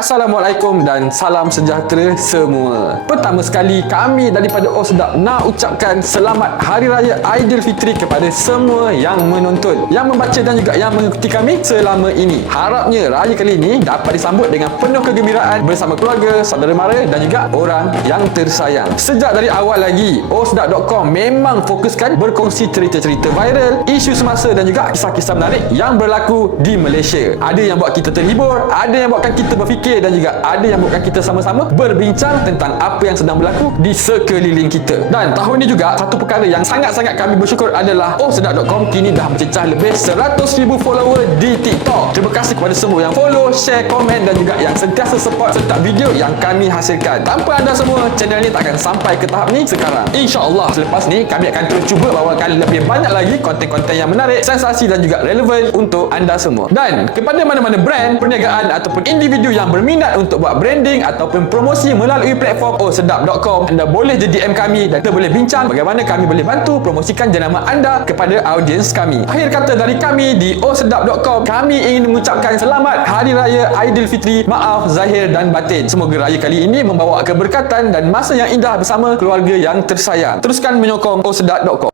Assalamualaikum dan salam sejahtera semua. Pertama sekali kami daripada Sedap nak ucapkan selamat Hari Raya Aidilfitri kepada semua yang menonton, yang membaca dan juga yang mengikuti kami selama ini. Harapnya raya kali ini dapat disambut dengan penuh kegembiraan bersama keluarga, saudara mara dan juga orang yang tersayang. Sejak dari awal lagi, Sedap.com memang fokuskan berkongsi cerita-cerita viral, isu semasa dan juga kisah-kisah menarik yang berlaku di Malaysia. Ada yang buat kita terhibur, ada yang buatkan kita berfikir dan juga ada yang buatkan kita sama-sama berbincang tentang apa yang sedang berlaku di sekeliling kita. Dan tahun ini juga satu perkara yang sangat-sangat kami bersyukur adalah Sedap.com kini dah mencecah lebih 100,000 follower di TikTok. Terima kasih kepada semua yang follow, share, komen dan juga yang sentiasa support setiap video yang kami hasilkan. Tanpa anda semua, channel ini tak akan sampai ke tahap ni sekarang. InsyaAllah selepas ni kami akan terus cuba bawakan lebih banyak lagi konten-konten yang menarik, sensasi dan juga relevan untuk anda semua. Dan kepada mana-mana brand, perniagaan ataupun individu yang berminat untuk buat branding ataupun promosi melalui platform Sedap.com, anda boleh je DM kami dan kita boleh bincang bagaimana kami boleh bantu promosikan jenama anda kepada audiens kami. Akhir kata dari kami di Sedap.com, kami ingin mengucapkan selamat Hari Raya Aidilfitri, maaf zahir dan batin. Semoga raya kali ini membawa keberkatan dan masa yang indah bersama keluarga yang tersayang. Teruskan menyokong Sedap.com.